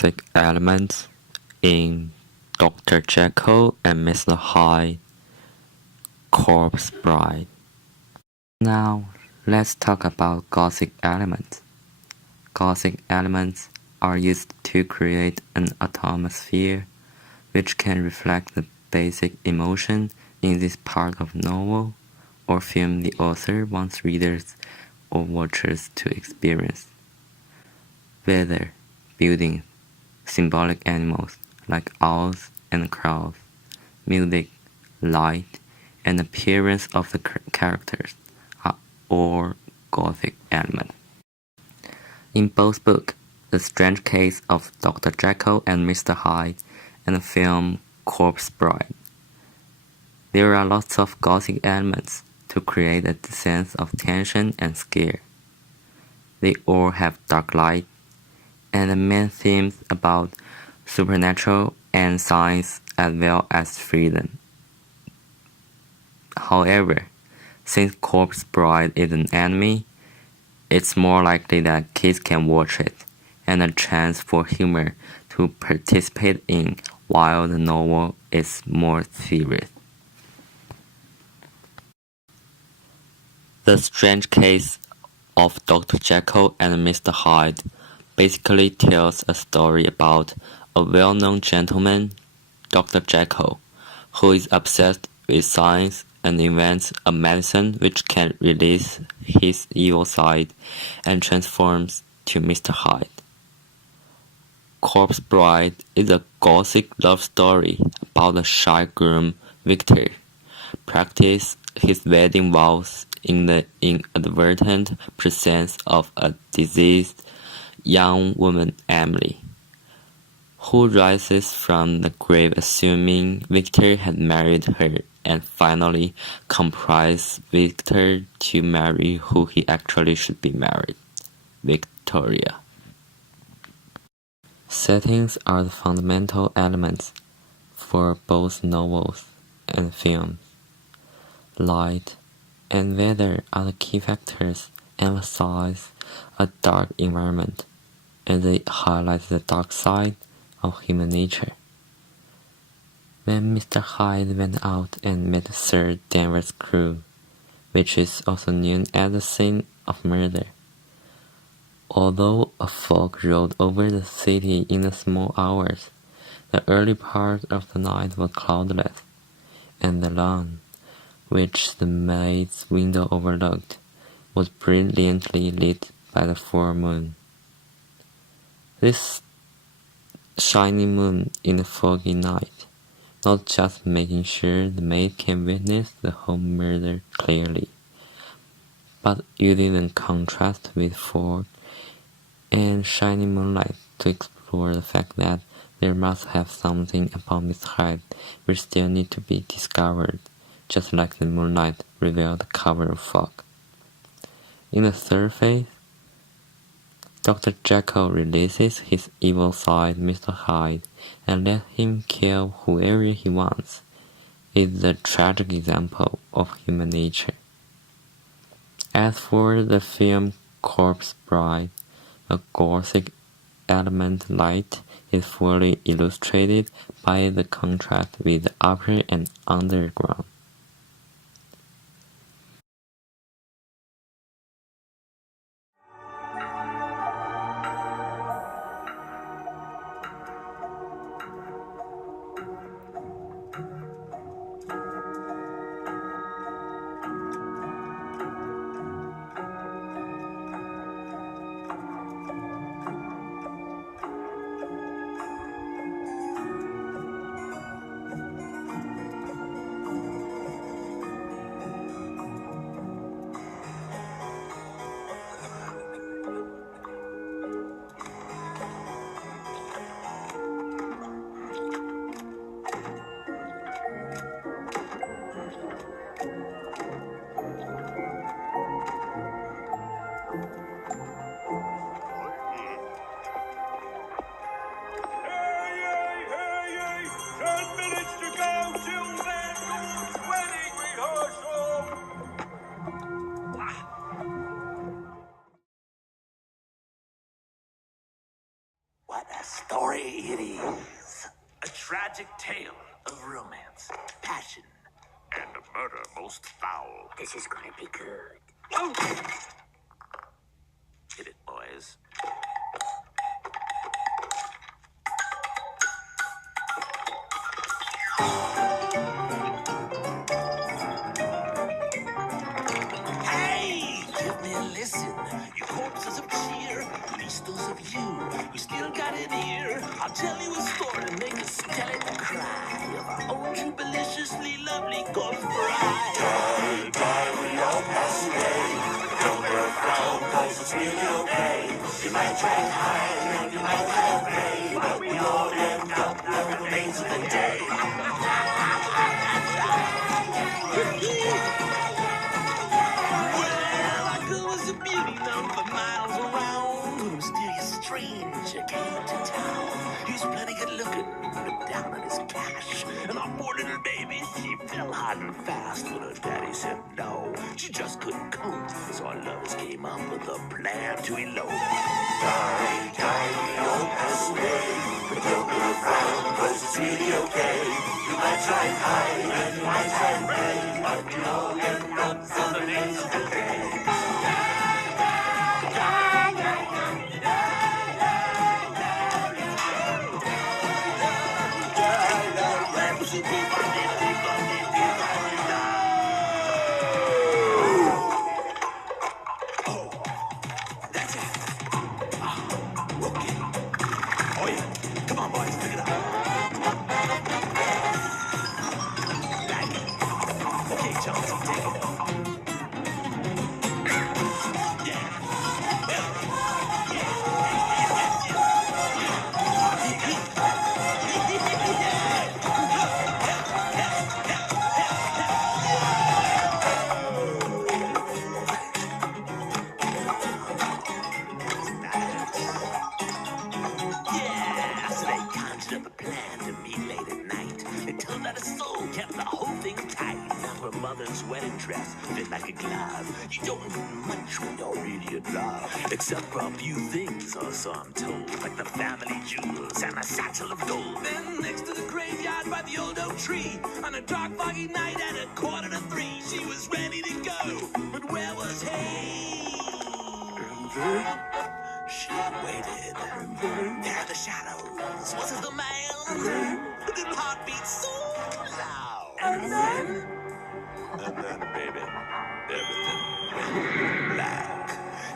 Gothic elements in Dr. Jekyll and Mr. Hyde Corpse Bride. Now, let's talk about Gothic elements. Gothic elements are used to create an atmosphere which can reflect the basic emotion in this part of novel or film the author wants readers or watchers to experience. Weather, buildings, symbolic animals like owls and crows, music, light, and appearance of the characters are all Gothic elements. In both books, The Strange Case of Dr. Jekyll and Mr. Hyde and the film Corpse Bride, there are lots of Gothic elements to create a sense of tension and scare. They all have dark light, and the main themes about supernatural and science as well as freedom. However, since Corpse Bride is an anime, it's more likely that kids can watch it, and a chance for humor to participate in while the novel is more serious. The Strange Case of Dr. Jekyll and Mr. Hyde basically tells a story about a well-known gentleman, Dr. Jekyll, who is obsessed with science and invents a medicine which can release his evil side and transforms to Mr. Hyde. Corpse Bride is a Gothic love story about a shy groom, Victor, practice his wedding vows in the inadvertent presence of a diseased young woman, Emily, who rises from the grave assuming Victor had married her and finally compels Victor to marry who he actually should be married, Victoria. Settings are the fundamental elements for both novels and films. Light and weather are the key factors emphasize a dark environment, and they highlight the dark side of human nature. When Mr. Hyde went out and met Sir Danvers' crew, which is also known as the scene of murder, although a fog rolled over the city in the small hours, the early part of the night was cloudless, and the lawn, which the maid's window overlooked, was brilliantly lit by the full moon. This shining moon in the foggy night, not just making sure the maid can witness the home murder clearly, but using the contrast with fog and shining moonlight to explore the fact that there must have something about Miss Hyde which still need to be discovered, just like the moonlight revealed the cover of fog. In the third phase, Dr. Jekyll releases his evil side, Mr. Hyde, and lets him kill whoever he wants. It's a tragic example of human nature. As for the film Corpse Bride, the Gothic element light is fully illustrated by the contrast with the upper and underground. It is a tragic tale of romance, passion, and a murder most foul. This is gonna be good. Oh! Hit it, boys. Hey! Give me a listen. You corpses of cheer, at least those of you who still got an ear. I'll tell you a story, make a skeleton cry of our own jubiliciously lovely corpse bride. Die, we all pass away. Don't wear a frown, cause it's really okay. You might try and hide, and you might try and pray, but we all end up with the remains of the day. Well, our girl was a beauty known for miles around. When a mysterious stranger came into town. He was plenty good looking, but down on his cash. And our poor little baby, she fell hard and fast when her daddy said no. She just couldn't cope, so our lovers came up with a plan to elope. Die, die, we all pass away. But don't look around, cause it's really okay. You might try and hide, and you might try and pray, but we all end up for the days of the day. That's it. Okay. Oh yeah. Come on, boys, pick it up. Back. Okay, Jonesy, take it. Yeah, so they conjured up a plan to meet late at night. It turned out his soul kept the whole thing tight. Now her mother's wedding dress fit like a glove. You don't need much when you're really in love, except for a few things, or so I'm told, like the family jewels and a satchel of gold. Then next to the graveyard by the old oak tree, on a dark foggy night at 2:45, she was ready to go. But where was he? She waited. There are the shadows. Was it the man? The little heartbeat so loud. And then, baby, everything went black.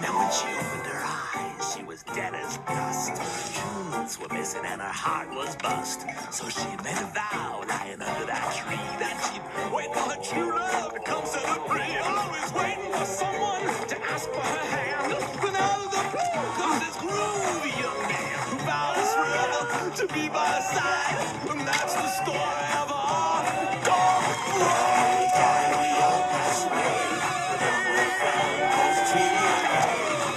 Now when she opened her eyes, she was dead as dust. Her jewels were missing and her heart was bust. So she made a vow lying under that tree that she'd wait for her true love to come set her free. Always waiting for someone to ask for her hand. Then out of the blue comes this groovy young man who vows forever to be by her side. And that's the story of our dog. We all pass away. Remember a friend, 'cause it's really okay.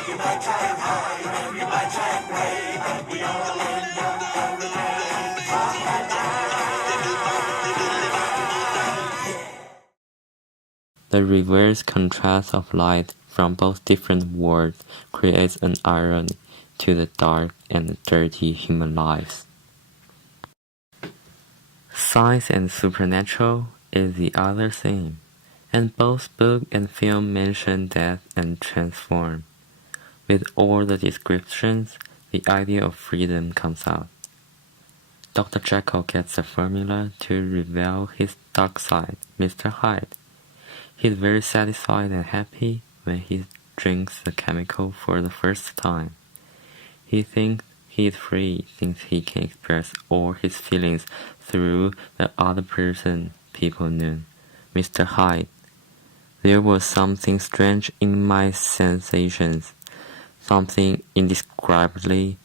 You might try and hide, and you might try and pray, but we all end up on the The reverse contrast of light from both different worlds creates an irony to the dark and dirty human lives. Science and supernatural is the other theme, and both book and film mention death and transform. With all the descriptions, the idea of freedom comes out. Dr. Jekyll gets a formula to reveal his dark side, Mr. Hyde. He's very satisfied and happy when he drinks the chemical for the first time. He thinks he is free, thinks he can express all his feelings through the other person people knew, Mr. Hyde. There was something strange in my sensations, something indescribably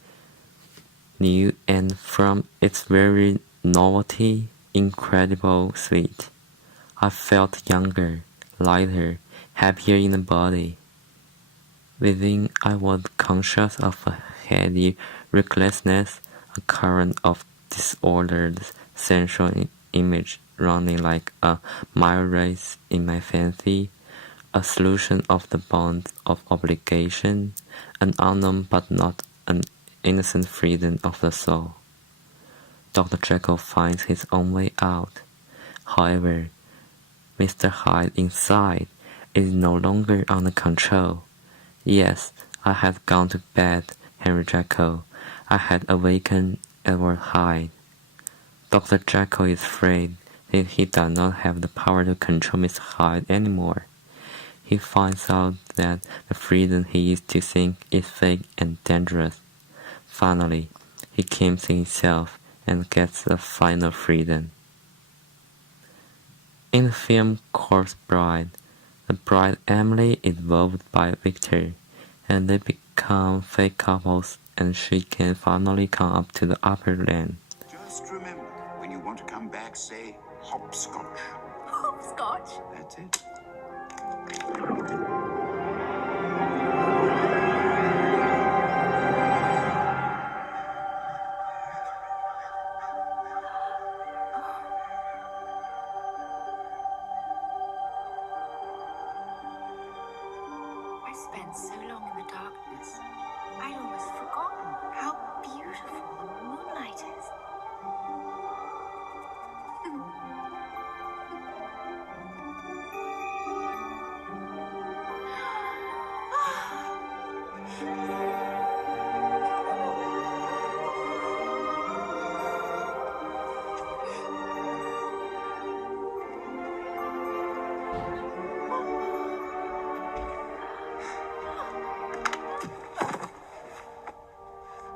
new, and from its very novelty, incredible sweet. I felt younger, lighter, happier in the body. Within, I was conscious of a heady recklessness, a current of disordered sensual image running like a mile race in my fancy, a solution of the bonds of obligation, an unknown but not an innocent freedom of the soul. Dr. Jekyll finds his own way out. However, Mr. Hyde inside is no longer under control. Yes, I had gone to bed, Henry Jekyll. I had awakened Edward Hyde. Dr. Jekyll is afraid that he does not have the power to control Mr. Hyde anymore. He finds out that the freedom he used to think is fake and dangerous. Finally, he comes to himself and gets the final freedom. In the film Corpse Bride, the bride Emily is wooed by Victor, and they become fake couples, and she can finally come up to the upper land. Just remember, when you want to come back, say hopscotch. Hopscotch? That's it. I spent so long in the darkness, I'd almost forgotten how beautiful the moonlight is.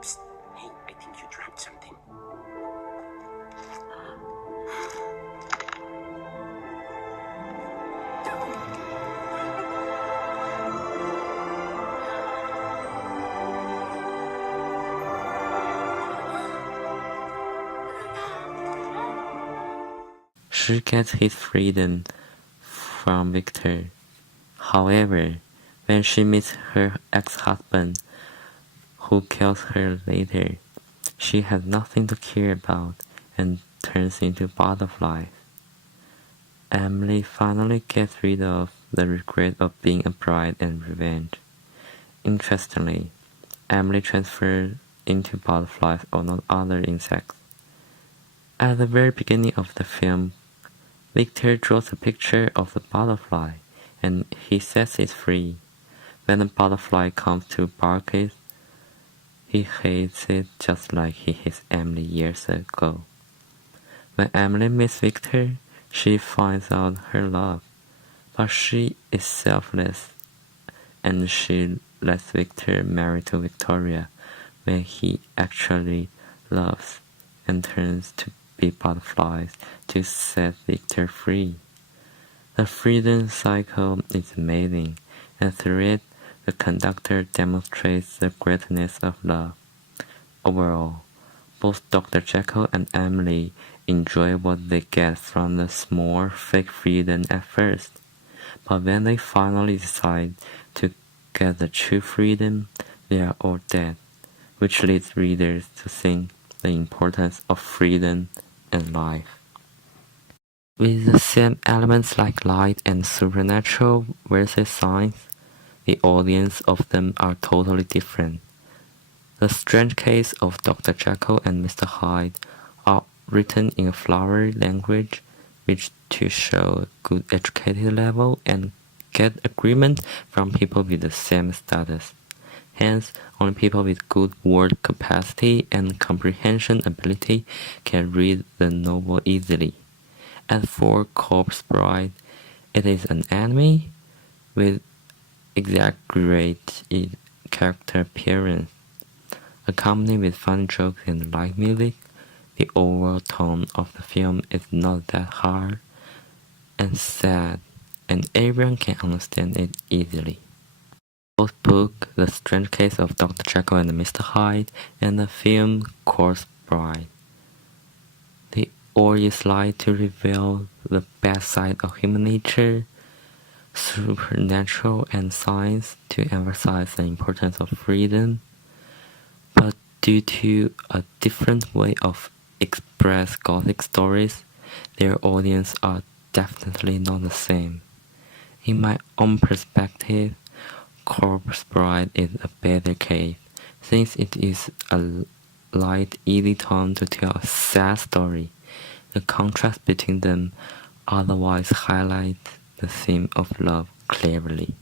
Psst. Hey, I think you dropped something. She gets his freedom from Victor. However, when she meets her ex-husband, who kills her later, she has nothing to care about and turns into butterflies. Emily finally gets rid of the regret of being a bride and revenge. Interestingly, Emily transfers into butterflies or not other insects. At the very beginning of the film, Victor draws a picture of the butterfly and he sets it free. When the butterfly comes to bark it, he hates it just like he hates Emily years ago. When Emily meets Victor, she finds out her love, but she is selfless and she lets Victor marry to Victoria when he actually loves and turns to be butterflies to set Victor free. The freedom cycle is amazing, and through it, the conductor demonstrates the greatness of love. Overall, both Dr. Jekyll and Emily enjoy what they get from the small fake freedom at first, but when they finally decide to get the true freedom, they are all dead, which leads readers to think the importance of freedom and life. With the same elements like light and supernatural versus science, the audience of them are totally different. The Strange Case of Dr. Jekyll and Mr. Hyde are written in a flowery language which to show a good educated level and get agreement from people with the same status. Hence, only people with good word capacity and comprehension ability can read the novel easily. As for Corpse Bride, it is an anime with exaggerated character appearance. Accompanied with fun jokes and light music, the overall tone of the film is not that hard and sad, and everyone can understand it easily. Both book The Strange Case of Dr. Jekyll and Mr. Hyde and the film Corpse Bride. They all use light to reveal the bad side of human nature, supernatural and science to emphasize the importance of freedom, but due to a different way of express gothic stories, their audience are definitely not the same. In my own perspective, Corpse Bride is a better case, since it is a light, easy tone to tell a sad story. The contrast between them otherwise highlights the theme of love clearly.